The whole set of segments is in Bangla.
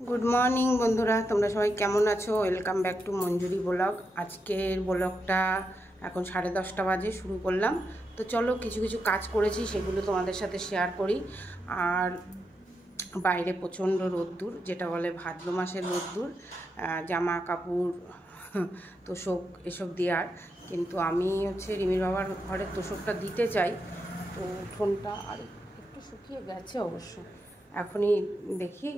গুড মর্নিং বন্ধুরা, তোমরা সবাই কেমন আছো? Welcome back to Manjuri blog. আজকের ব্লগটা এখন 10:30 বাজে শুরু করলাম। তো চলো কিছু কিছু কাজ করেছি সেগুলো তোমাদের সাথে শেয়ার করি। আর বাইরে প্রচণ্ড রোদ্দুর, যেটা বলে ভাদ্র মাসের রোদ্দুর, জামা কাপড় তোষক এসব দেওয়ার। কিন্তু আমি রিমির বাবার ঘরের তোষকটা দিতে চাই। তো উঠোনটা আর একটু শুকিয়ে গেছে অবশ্য, এখনই দেখি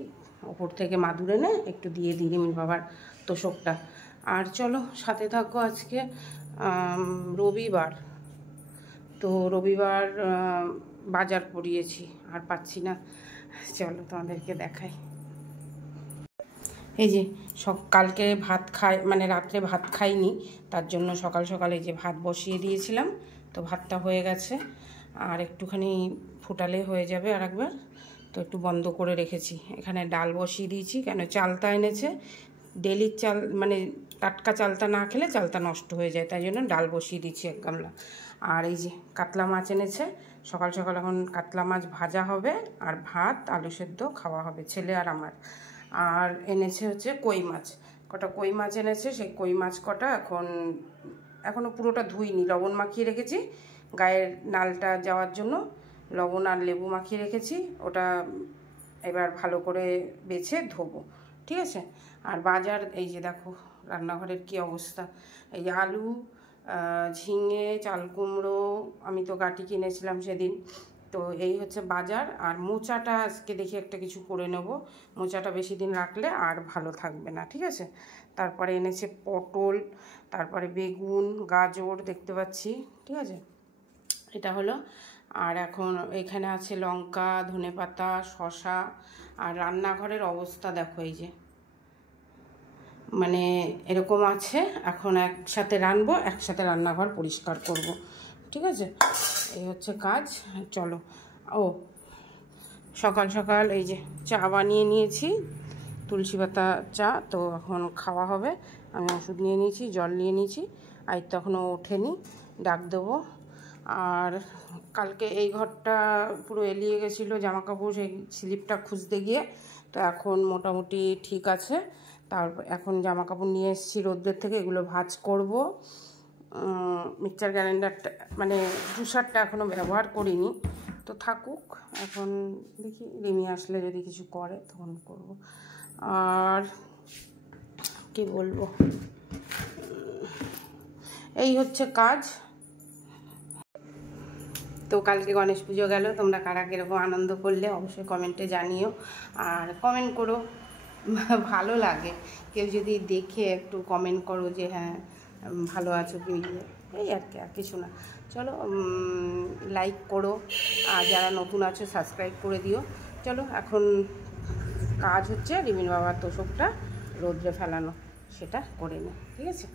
ওপর থেকে মাদুর এনে একটু দিয়ে দিই রিমির বাবার তোষকটা। আর চলো সাথে থাকো। আজকে রবিবার, তো রবিবার বাজার করিয়েছি, আর পাচ্ছি না। চলো তোমাদেরকে দেখাই। এই যে কালকে ভাত মানে রাত্রে ভাত খাইনি, তার জন্য সকাল সকাল এই যে ভাত বসিয়ে দিয়েছিলাম। তো ভাতটা হয়ে গেছে, আর একটুখানি ফুটালে হয়ে যাবে আর একবার। তো একটু বন্ধ করে রেখেছি। এখানে ডাল বসিয়ে দিয়েছি, কেন চালতা এনেছে। ডেলির চাল মানে টাটকা চালতা না খেলে চালতা নষ্ট হয়ে যায়, তাই জন্য ডাল বসিয়ে দিচ্ছি 1 গামলা। আর এই যে কাতলা মাছ এনেছে, সকাল সকাল এখন কাতলা মাছ ভাজা হবে, আর ভাত আলু সেদ্ধ খাওয়া হবে ছেলে আর আমার। আর এনেছে কই মাছ, কটা কই মাছ এনেছে। সেই কই মাছ কটা এখনও পুরোটা ধুইনি, লবণ মাখিয়ে রেখেছি গায়ের নালটা যাওয়ার জন্য। লবণ আর লেবু মাখিয়ে রেখেছি, ওটা এবার ভালো করে বেছে ধোবো, ঠিক আছে। আর বাজার এই যে দেখো রান্নাঘরের কি অবস্থা। এই যে আলু, ঝিঙে, চাল কুমড়ো, আমি তো গাঁটি কিনেছিলাম সেদিন। তো এই হচ্ছে বাজার। আর মোচাটা আজকে দেখি একটা কিছু করে নেব, মোচাটা বেশি দিন রাখলে আর ভালো থাকবে না, ঠিক আছে। তারপরে এনেছে পটল, তারপরে বেগুন, গাজর দেখতে পাচ্ছি, ঠিক আছে, এটা হলো। আর এখন এখানে আছে লঙ্কা, ধনেপাতা, শসা। আর রান্নাঘরের অবস্থা দেখো, এই যে মানে এরকম আছে। এখন একসাথে রান্নবো, একসাথে রান্নাঘর পরিষ্কার করব, ঠিক আছে। এই হচ্ছে কাজ। চলো। ও সকাল সকাল এই যে চা বানিয়ে নিয়েছি, তুলসী পাতা চা। তো এখন খাওয়া হবে। আমি ওষুধ নিয়ে নিয়েছি, জল নিয়ে নিয়েছি। আর তো এখনও ওঠেনি, ডাক দেবো। আর কালকে এই ঘরটা পুরো এলিয়ে গেছিলো জামাকাপড়, সেই স্লিপটা খুঁজতে গিয়ে। তো এখন মোটামুটি ঠিক আছে। তারপর এখন জামাকাপড় নিয়ে এসেছি রোদ্রের থেকে, এগুলো ভাঁজ করব। মিক্সচার গ্রাইন্ডারটা মানে জুসারটা এখনও ব্যবহার করিনি, তো থাকুক। এখন দেখি রিমি আসলে যদি কিছু করে তখন করব। আর কি বলবো, এই হচ্ছে কাজ। তো কালকে গণেশ পুজো গেল, তোমরা কারা কীরকম আনন্দ করলে অবশ্যই কমেন্টে জানিও। আর কমেন্ট করো, ভালো লাগে কেউ যদি দেখে একটু কমেন্ট করো যে হ্যাঁ ভালো আছো কি, এই আর কি, আর কিছু না। চলো লাইক করো, আর যারা নতুন আছো সাবস্ক্রাইব করে দিও। চলো এখন কাজ হচ্ছে রিমির বাবার তোষকটা রোদ্রে ফেলানো, সেটা করে নি, ঠিক আছে।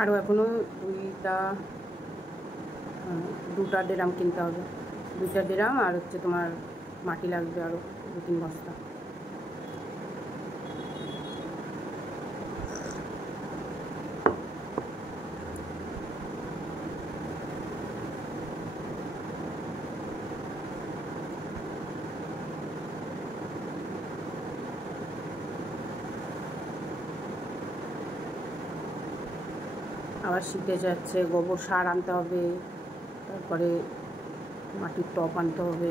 আরও এখনও দুটা ড্রাম কিনতে হবে, 2টা ড্রাম, আর হচ্ছে তোমার মাটি লাগবে আরও 2-3 বস্তা। আবার শীতে যাচ্ছে, গোবর সার আনতে হবে, তারপরে মাটির টব আনতে হবে,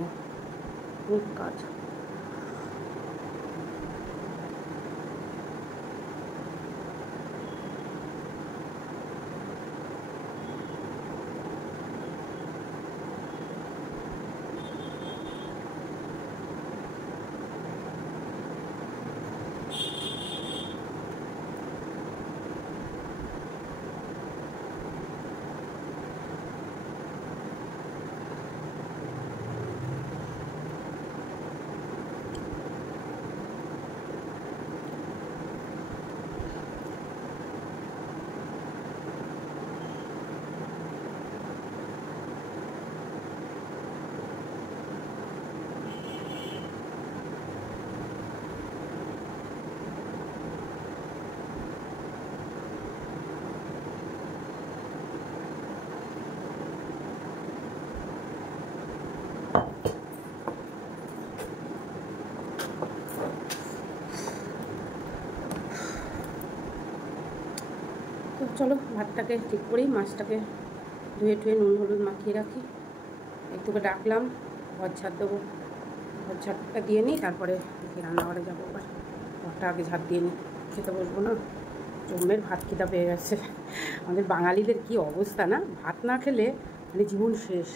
অনেক কাজ। তো চলো ভাতটাকে ঠিক করি, মাছটাকে ধুয়ে টুয়ে নুন হলুদ মাখিয়ে রাখি। একটুকে ডাকলাম, ঘর ঝাড় দেবো, ঘর ঝাড়টা দিয়ে নিই, তারপরে দেখি রান্নাঘরে যাবো। আবার ঘরটা আগে ঝাড় দিয়ে নিই, খেতে বসবো না। জমের ভাত খিদা পেয়ে গেছে। আমাদের বাঙালিদের কি অবস্থা না, ভাত না খেলে মানে জীবন শেষ।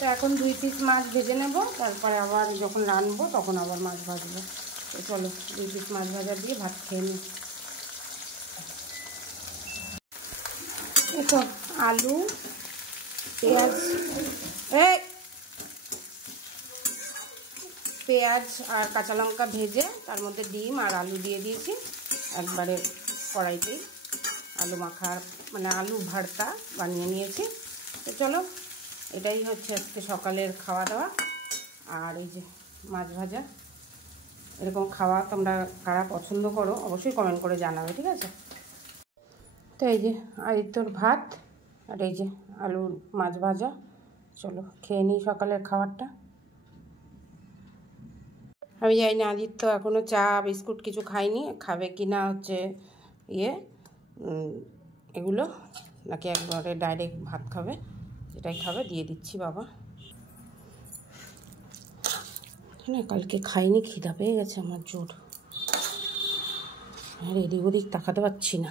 তো এখন 2 পিস মাছ ভেজে নেব, তারপরে আবার যখন রানবো তখন আবার মাছ ভাজবো। তো চলো 2 পিস মাছ ভাজা দিয়ে ভাত খেয়ে নিই। তো আলু, পেঁয়াজ, পেঁয়াজ আর কাঁচা লঙ্কা ভেজে তার মধ্যে ডিম আর আলু দিয়ে দিয়েছি একবারে কড়াইতেই। আলু মাখা মানে আলু ভর্তা বানিয়ে নিয়েছি। তো চলো, এটাই হচ্ছে আজকে সকালের খাওয়া দাওয়া। আর এই যে মাছ ভাজা, এরকম খাওয়া তোমরা কারা পছন্দ করো অবশ্যই কমেন্ট করে জানাবে, ঠিক আছে? তো এই যে আদিত্যর ভাত আর এই যে আলুর মাছ ভাজা। চলো খেয়ে নিই সকালের খাবারটা। আমি জানি না আদিত্য এখনও চা বিস্কুট কিছু খাইনি, খাবে কি না হচ্ছে এগুলো, নাকি একবারে ডাইরেক্ট ভাত খাবে, যেটাই খাবে দিয়ে দিচ্ছি। বাবা না কালকে খাইনি, খিদা পেয়ে গেছে আমার জোর, আর এদিক ওদিক তাকাতে পারছি না।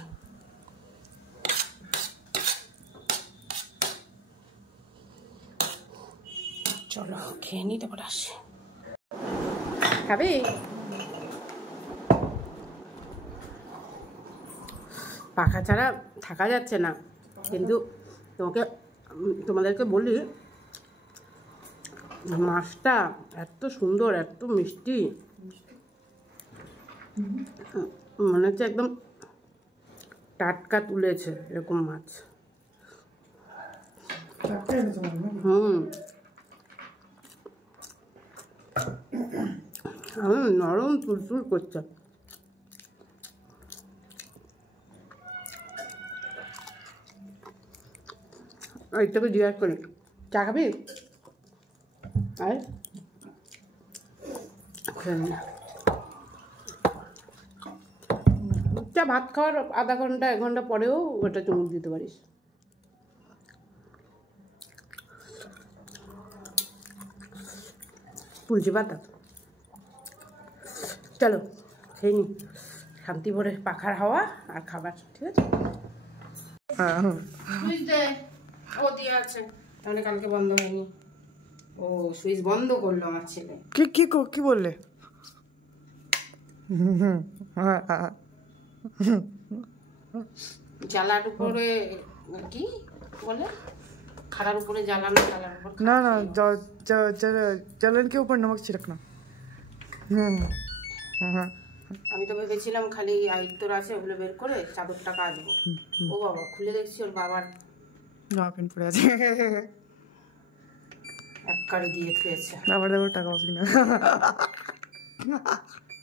চলো খেয়ে নিতে পারে আসে। খাবে? পাখা ছাড়া থাকা যাচ্ছে না, কিন্তু তোমাদেরকে বলি মাছটা এত সুন্দর, এত মিষ্টি, মনে হচ্ছে একদম টাটকা তুলেছে এরকম মাছ। নরম তুলতুল করছে। এইটাকে জিজ্ঞাসা করি, চা খাবি? আর চা ভাত খাওয়ার আধা ঘন্টা 1 ঘন্টা পরেও ওটা চুমুক দিতে পারিস। তুলসী পাতা। চলো খেয়ে নি, শান্তি ভরে পাখার হাওয়া আর খাবার, ঠিক আছে? সুইচ দে, ও দিয়ে আছে, তাহলে কালকে বন্ধ হয়নি। ও সুইচ বন্ধ করলো আমার ছেলে। কি বললে? জ্বালার উপরে কি বলে, খাড়ার উপরে জ্বালানো, জ্বালার উপর না जलन के ऊपर नमक छिड़कना। আমি তো ভেবেছিলাম খালি আইত্তর আছে ওগুলো বের করে চাদরটা কাচবো। ও বাবা, খুলে দেখছি ওর বাবার জামা প্যান্ট পরে আছে, এক কারি দিয়ে থুয়েছে। আবার টাকা পাবি না,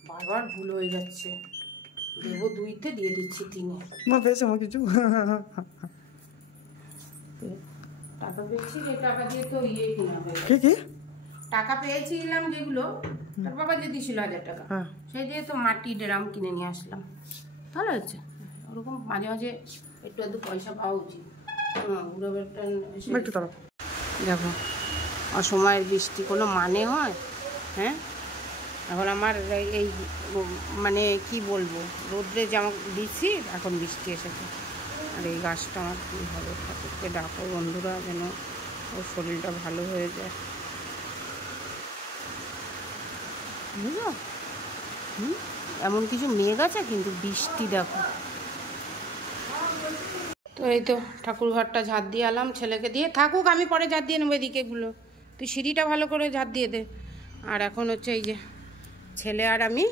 বারবার ভুল হয়ে যাচ্ছে। দেবো 2তে, দিয়ে দিচ্ছি 3-এ। মা পেয়েছে আমার কিছু টাকা পেয়েছি, যে টাকা দিয়ে তো ইয়ে কিনা হয়ে কি কি টাকা পেয়েছিলাম যেগুলো, তোর বাবা যে দিয়েছিল 1000 টাকা, সেই দিয়ে তো মাটি ড্রাম কিনে নিয়ে আসলাম। ভালো হচ্ছে, ওরকম মাঝে মাঝে একটু একটু পয়সা পাওয়া উচিত। একটু দাঁড়াও। দেখো, অসময়ের বৃষ্টি কোনো মানে হয়? হ্যাঁ, এখন আমার এই মানে কি বলবো, রোদ্রে জামা দিচ্ছি, এখন বৃষ্টি এসেছে। আর এই গাছটা আমার কী হবে, ঠাকুরকে ডাকো বন্ধুরা যেন ওর শরীরটা ভালো হয়ে যায়, বুঝলো? এমন কিছু মেঘ আছে কিন্তু বৃষ্টি দেখো। তো এই তো ঠাকুর ঘরটা ঝাড় দিয়ে এলাম ছেলেকে দিয়ে, থাকুক আমি পরে ঝাড় দিয়ে নেবো এদিকেগুলো, তুই সিঁড়িটা ভালো করে ঝাড় দিয়ে দে। আর এখন হচ্ছে এই যে ছেলে আর আমি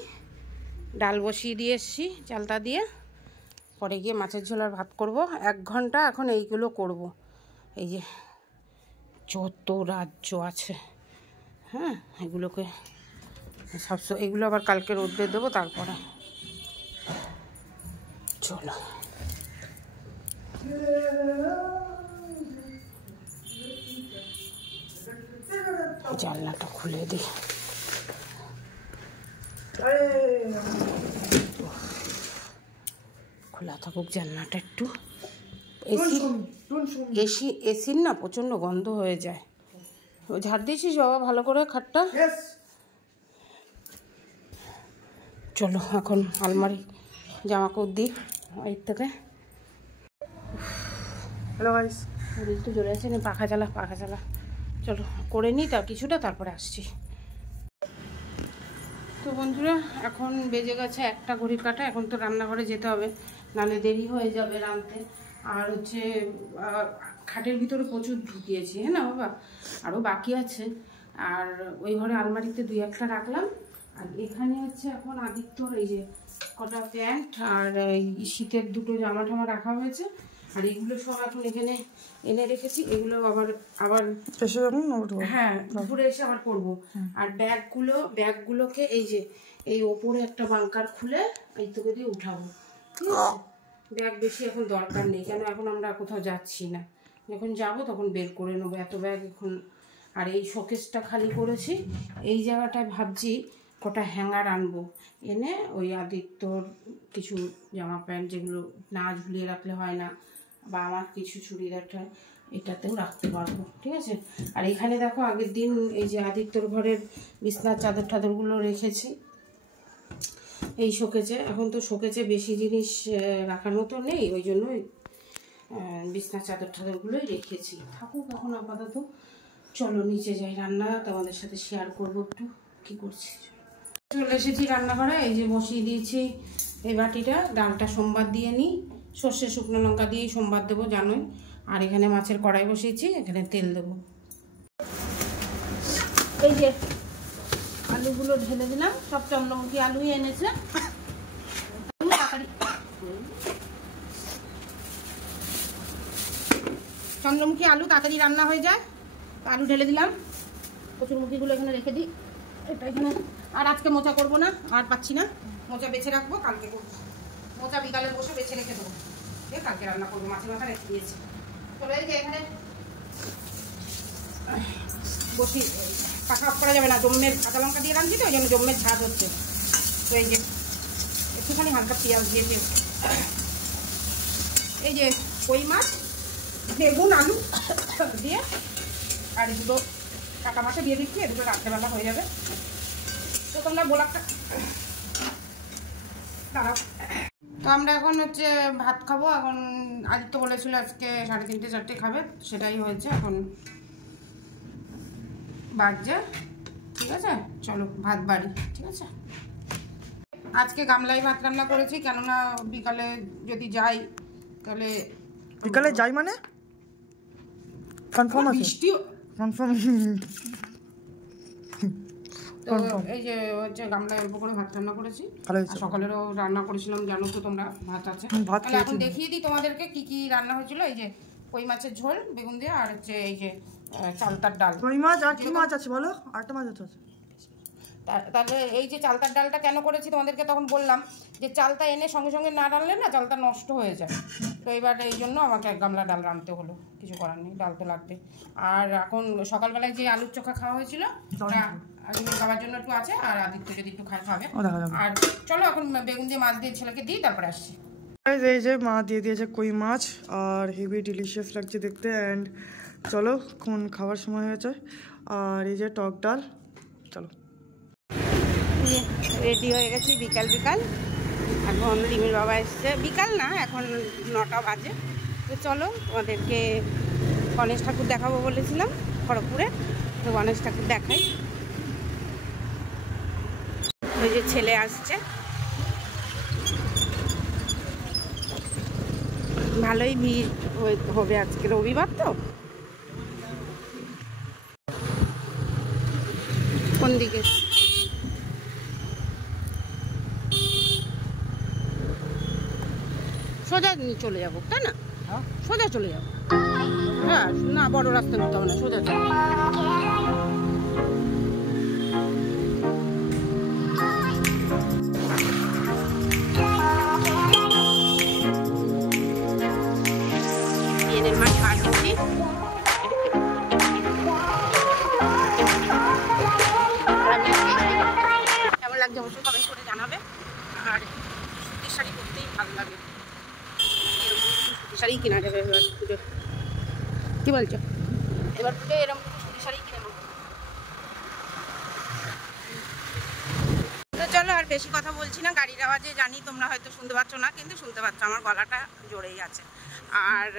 ডাল বসিয়ে দিয়ে এসছি চালতা দিয়ে, পরে গিয়ে মাছের ঝোল আর ভাত করবো। 1 ঘন্টা এখন এইগুলো করব, এই যে যত রাজ্য আছে, হ্যাঁ এগুলোকে সব, এগুলো আবার কালকে রোদ্রে দেবো। তারপরে চলো জানলাটা খুলে দিই। খোলা থাকুক জানলাটা একটু। এসির না প্রচণ্ড গন্ধ হয়ে যায়। ঝাড় দিয়েছিস বাবা ভালো করে খাটটা? চলো এখন আলমারি জামা কাপড় দিই এর থেকে। হ্যালো গাইস, তো চলে আসছে না, পাখা চালা। চলো করে নিই তার কিছুটা, তারপরে আসছি। তো বন্ধুরা এখন বেজে গেছে 1টা ঘড়ির কাটা, এখন তো রান্নাঘরে যেতে হবে, নাহলে দেরি হয়ে যাবে রাঁধতে। আর হচ্ছে খাটের ভিতরে প্রচুর ঢুকিয়েছি, হ্যাঁ না বাবা, আরও বাকি আছে। আর ওই ঘরে আলমারিতে 2-1টা রাখলাম। আর এখানে হচ্ছে এখন আদিত্যর এই যে কটা প্যান্ট আর এই শীতের 2টো জামা টামা রাখা হয়েছে। আর এগুলো সব এখন এখানে এনে রেখেছি, এগুলো আবার হ্যাঁ দুপুরে এসে আবার করবো। আর ব্যাগগুলোকে এই যে এই ওপরে একটা বাঙ্কার খুলে এই তোকে দিয়ে উঠাবো, ঠিক আছে? ব্যাগ বেশি এখন দরকার নেই, কেন এখন আমরা কোথাও যাচ্ছি না, যখন যাব তখন বের করে নেবো, এত ব্যাগ এখন। আর এই শোকেসটা খালি করেছি, এই জায়গাটায় ভাবছি কটা হ্যাঙ্গার আনবো, এনে ওই আদিত্যর কিছু জামা প্যান্ট যেগুলো না ঝুলিয়ে রাখলে হয় না, বা আমার কিছু চুড়িদারটা এটাতেও রাখতে পারবো, ঠিক আছে? আর এখানে দেখো আগের দিন এই যে আদিত্যর ঘরের বিছনার চাদর টাদরগুলো রেখেছি এই শোকেজে। এখন তো শোকেজে বেশি জিনিস রাখার মতো নেই, ওই জন্যই বিছনার চাদর টাদরগুলোই রেখেছি, থাকুক এখন আপাতত। চলো নিচে যাই, রান্না তোমাদের সাথে শেয়ার করবো একটু কী করছি। চলে এসেছি রান্নাঘরে, এই যে বসিয়ে দিয়েছি এই বাটিটা, ডালটা সোমবার দিয়ে নিই, সর্ষে শুকনো লঙ্কা দিয়েই সোমবার দেবো জানোই। আর এখানে মাছের কড়াই বসিয়েছি, এখানে তেল দেবো। এই যে আলুগুলো ঢেলে দিলাম, সব চন্দ্রমুখী আলুই এনেছে, চন্দ্রমুখী আলু তাড়াতাড়ি রান্না হয়ে যায়। আলু ঢেলে দিলাম, কচুরমুখীগুলো এখানে রেখে দিই, এটা এখানে। আর আজকে মোচা করবো না, আর পাচ্ছি না, মোচা বেছে রাখবো, কালকে করবো। মোচা বিকালে বসে বেছে রেখে দেবো, কালকে রান্না করবো, মাছের মাথা রেখে দিয়েছি। চলে যে এখানে বসি, পাখা অফ করা যাবে না, জম্মের কাঁচা লঙ্কা দিয়ে রাখছি তো, ওই জন্য জম্মের ঝাঁজ হচ্ছে। তো এই যে একটুখানি হালকা পেঁয়াজ দিয়েছি, এই যে কই মাছ, বেগুন, আলু দিয়ে, আর এগুলো কাটা মাছে দিয়ে দিচ্ছি, এগুলো রাত্রেবেলা হয়ে যাবে। তো তোমরা ব্লগটা দাঁড়াও, তো আমরা এখন হচ্ছে ভাত খাবো। এখন আদিত্য বলেছিল আজকে 3:30 4টে খাবে, সেটাই হয়েছে। এখন বাজছে, ঠিক আছে, চলো ভাত বাড়ি, ঠিক আছে। আজকে গামলাই ভাত রান্না করেছি, কেননা বিকালে যদি যাই তাহলে। বিকালে যাই মানে কনফার্ম আছে? বৃষ্টি কনফার্ম। তো এই যে হচ্ছে গামলায় অল্প করে ভাত রান্না করেছি। সকালেরও রান্না করেছিলাম, জানো তো তোমরা, ভাত আছে। তাহলে এখন দেখিয়ে দিই তোমাদেরকে কি কি রান্না হয়েছিল। এই যে কই মাছের ঝোল বেগুন দিয়ে, আর হচ্ছে এই যে চালতার ডাল। কই মাছ আর কি মাছ আছে বলো? আরেকটা মাছ আছে। তাহলে এই যে চালতার ডালটা কেন করেছি তোমাদেরকে তখন বললাম যে চালটা এনে সঙ্গে সঙ্গে না রান্নলে না চালটা নষ্ট হয়ে যায়। তো এবার এই জন্য আমাকে 1 গামলা ডাল রাঁধতে হলো, কিছু করার নেই, ডাল তো লাগবে। আর এখন সকালবেলায় যে আলুর চোখা খাওয়া হয়েছিল ওটা খাওয়ার জন্য একটু আছে, আর আদিত্য যদি একটু খাবে। আর চলো এখন বেগুন দিয়ে মাছ দিয়ে ছেলেকে দিই, তারপরে আসছি। এই যে মা দিয়ে দিয়েছে কই মাছ, আর হেভি ডিলিশিয়াস লাগছে দেখতে। অ্যান্ড চলো কোন খাওয়ার সময় হয়েছে। আর এই যে টক ডাল, চলো রেডি হয়ে গেছি। বিকাল এখন রিমির বাবা এসছে, বিকাল না এখন 9টা বাজে। তো চলো তোমাদেরকে গণেশ ঠাকুর দেখাবো বলেছিলাম খড়গপুরে, তো গণেশ ঠাকুর দেখাই। ওই যে ছেলে আসছে, ভালোই ভিড় হবে আজকে, রবিবার তো। কোন দিকে? সোজা চলে যাবো, তাই না? সোজা চলে যাবো। হ্যাঁ না, বড় রাস্তা নিতে হবে না, সোজা চলে কেমন লাগছে অবশ্যই কমেন্ট করে জানাবে। আর সুতির শাড়ি পরতেই ভালো লাগে, সুতির শাড়ি কিনা যাবে এবার পুজো। কি বলছো? এবার পুজো এরকম সুতির শাড়ি কিনে নেবো। তো চলো আর বেশি কথা বলছি না, গাড়ির আওয়াজে জানি তোমরা হয়তো শুনতে পাচ্ছ না, কিন্তু শুনতে পাচ্ছ, আমার গলাটা জোরেই আছে। আর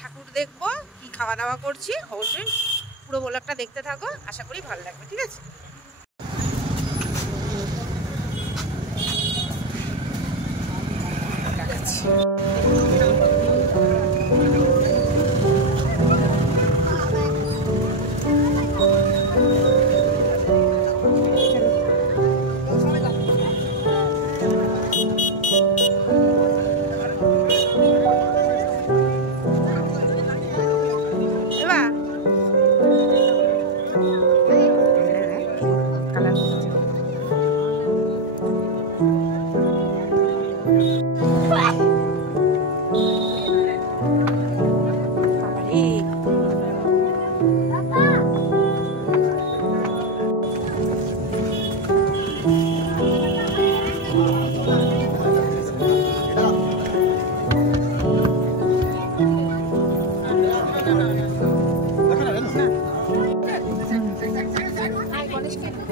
ঠাকুর দেখবো, কি খাওয়া দাওয়া করছি, অবশ্যই পুরো ব্লগটা দেখতে থাকো, আশা করি ভালো লাগবে, ঠিক আছে।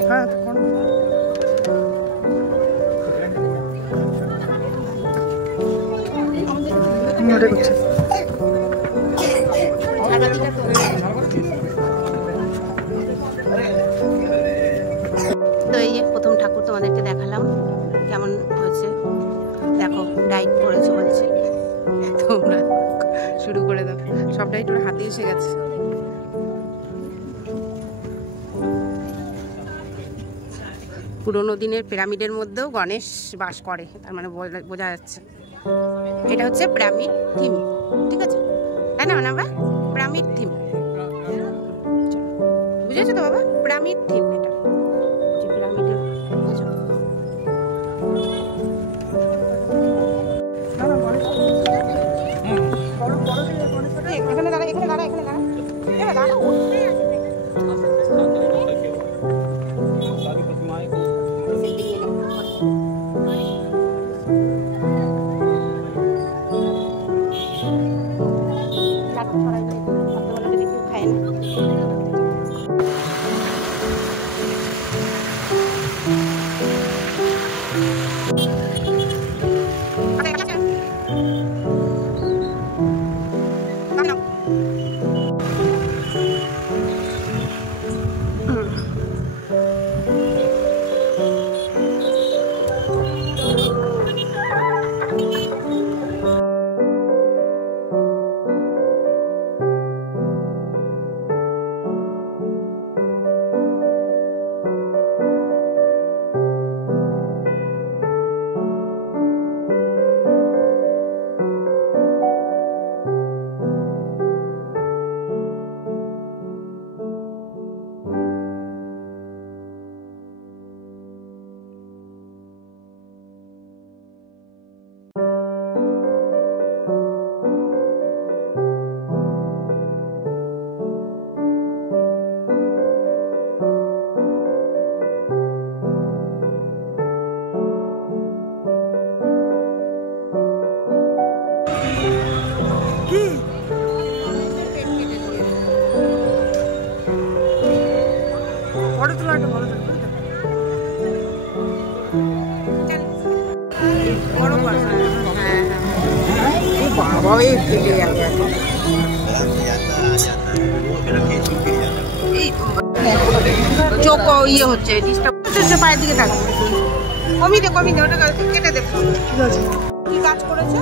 হ্যাঁ ওটা করছে। তো এই যে প্রথম ঠাকুর তোমাদেরকে দেখালাম, কেমন হয়েছে দেখো। ডাইট করেছে বলছে, তোমরা শুরু করে দাও। সব ডাইট ওর হাতে এসে গেছে। পুরোনো দিনের পিরামিডের মধ্যেও গণেশ বাস করে, তার মানে বোঝা যাচ্ছে এটা হচ্ছে পিরামিড থিম, ঠিক আছে, তাই না বাবা? পিরামিড থিম, বুঝেছো তো বাবা? পিরামিড থিম এটা, পিরামিডের, বুঝেছো? এখানে দাঁড়া, এখানে দাঁড়া, এখানে দাঁড়া, এবার দাঁড়া। কেটে যাবে এখন। চোখ ইয়ে হচ্ছে, ডিস্টার্ব হচ্ছে, পায়ের দিকে থাকবে। কমিয়ে দে ওটা কেটে দে। ঠিক আছে। কি কাজ করেছে?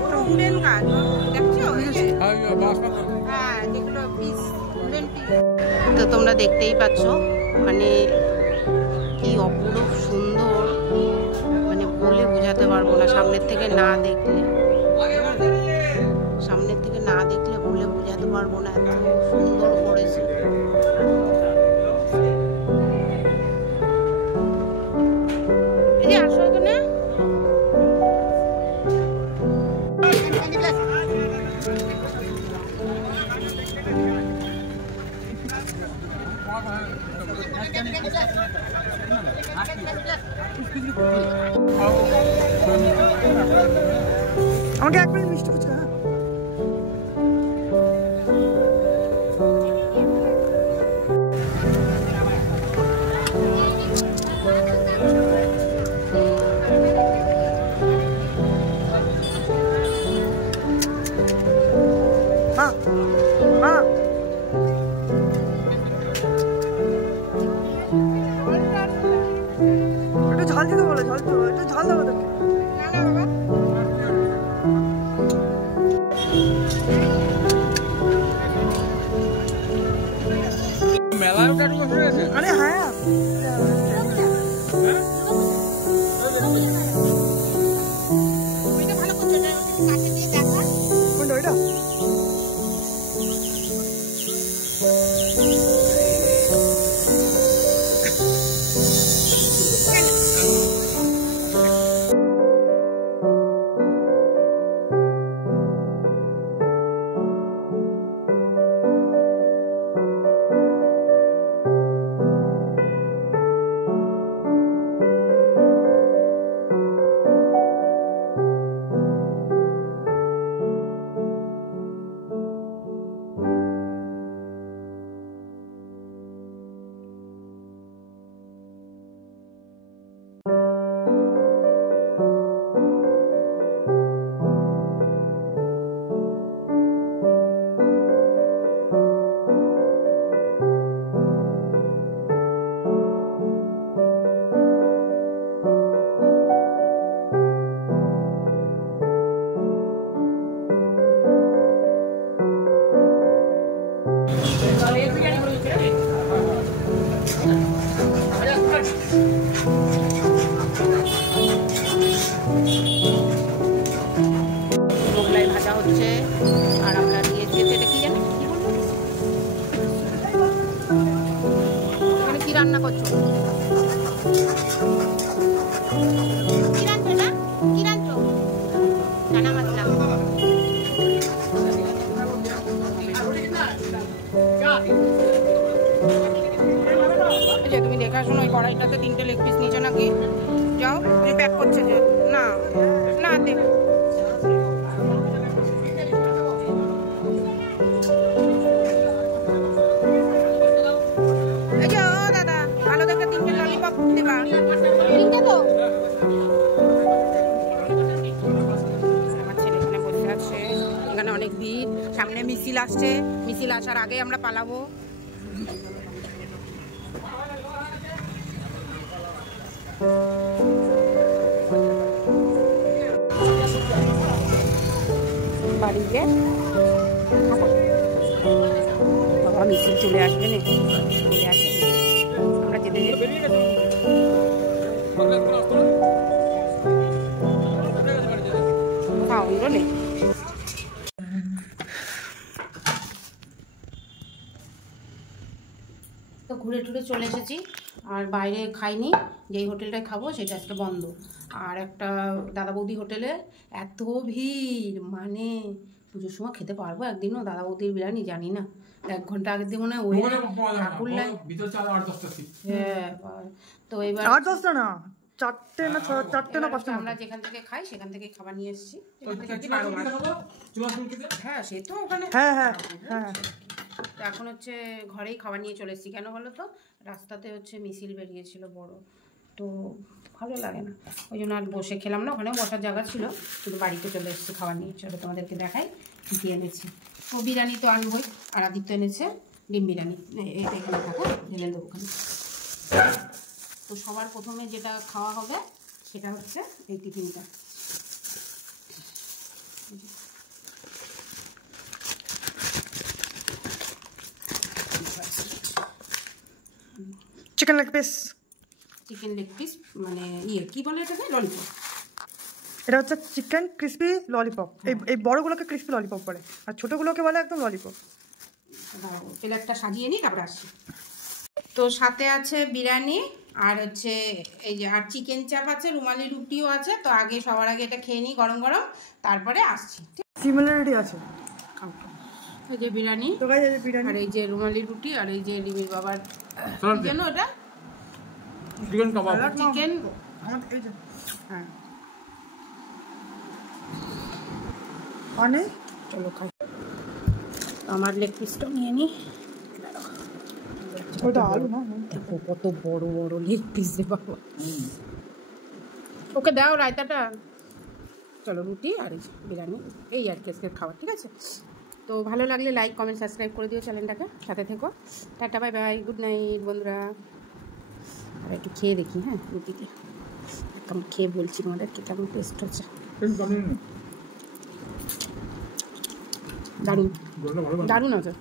পুরো উডেন কাজ দেখছো? হ্যাঁ, যেগুলো পিস উডেন পিস। তো তোমরা দেখতেই পাচ্ছ, মানে কি অপূর্ব সুন্দর, মানে বলে বোঝাতে পারবো না। সামনের থেকে না দেখলে বলে বোঝাতে পারবো না, এত সুন্দর করেছে। এই যে আসো এখানে। আমাকে এক প্লেট মিষ্টি ফুচকা। হ্যাঁ হ্যাঁ, একটু ঝাল দিতে বলে, একটু ঝাল দেবো তোকে। আরে হ্যাঁ, কোনটা ওইটা? মোগলাই ভাজা হচ্ছে, আর আমরা নিয়েছি এটা কি জানি কি বলবো, এখানে কি রান্না করছো? কি রাঁধছো না? কি রাঁধছো? চানা মশলা। তুমি দেখাশোনো, ওই কড়াইটাতে 3টে লেগ পিস নিচে নাকি? যাও, তুমি প্যাক করছে যে না না দেখ। এই যে ও দাদা, ভালো দেখে 3টে ললিপপ দিবা। 3টে তো? আমার ছেলে এখানে বসে আছে, এখানে অনেক ভিড়, সামনে মিছিল আসছে, মিছিল আসার আগে আমরা পালাবো। বাড়িতে বাবা মিছিল চলে আসবে না, চলে আসবে, আমরা যেতে সাউন্ডও নেই। তো ঘুরে টুরে চলে এসেছি, আর বাইরে খাইনি, যেই হোটেলটায় খাবো সেটা আজকে বন্ধ। আর একটা দাদা বৌদি হোটেলে এত ভিড়, মানে পুজোর সময় খেতে পারবো একদিনও দাদা বৌদির বিরিয়ানি? জানি না, 1 ঘন্টা আগের দিন মনে হয় ওই ঠাকুর লাইন। হ্যাঁ, তো এবার 8-10টা না, 4টে না 5টা। আমরা যেখান থেকে খাই সেখান থেকে খাবার নিয়ে এসেছি। হ্যাঁ, সে তো ওখানে। হ্যাঁ হ্যাঁ হ্যাঁ। তো এখন হচ্ছে ঘরেই খাবার নিয়ে চলে এসেছি। কেন বলো তো, রাস্তাতে হচ্ছে মিছিল বেরিয়েছিল বড়, তো ভালো লাগে না, ওই জন্য আর বসে খেলাম না। ওখানেও বসার জায়গা ছিল, শুধু বাড়িতে চলে এসেছি খাবার নিয়ে। চলো তোমাদেরকে দেখাই কী কী এনেছি। ও বিরিয়ানি তো আনবই, আর আদিত্য এনেছে ডিম বিরিয়ানি, এটা এখানে থাকা ঢেলে দেবো ওখানে। তো সবার প্রথমে যেটা খাওয়া হবে সেটা হচ্ছে এই টিফিনটা। Chicken leg piece, chicken leg piece মানে কি বলে এটাকে, ললিপপ। এটা হচ্ছে চিকেন ক্রিস্পি ললিপপ। এই বড়গুলোকে ক্রিস্পি ললিপপ বলে, আর ছোটোগুলোকে বলে একদম ললিপপ। প্লেটটা সাজিয়ে নিই, তারপরে আসছি। তো সাথে আছে বিরিয়ানি, আর হচ্ছে এই যে আর চিকেন চাপ আছে, রুমালি রুটিও আছে। তো আগে সবার আগে এটা খেয়ে নিই গরম গরম, তারপরে আসছি। সিমিলারিটি আছে, এই যে বিরিয়ানি, তো গাইস এই যে বিরিয়ানি, আর এই যে রুমালি রুটি, আর এই যে রিমির বাবার জন্য ওটা চিকেন কাবাব, চিকেন। আমার এই যে হ্যাঁ, অনেক। চলো খাই। আমার লেগ পিসটা নিয়ে নিই। ওটা আলু না, দেখো কত বড় বড় লেগ পিস রে বাবা। ওকে দাও রায়তাটা। চলো রুটি আর এই বিরিয়ানি, এই আর কি আজকের খাবার, ঠিক আছে? তো ভালো লাগলে লাইক কমেন্ট সাবস্ক্রাইব করে দিও চ্যানেলটাকে, সাথে থেকো। Tata bye bye, good night বন্ধুরা। আর একটু খেয়ে দেখি, হ্যাঁ রুটিতে একদম খেয়ে বলছি তোমাদেরকে কেমন টেস্ট হচ্ছে। দারুণ দারুণ আছে।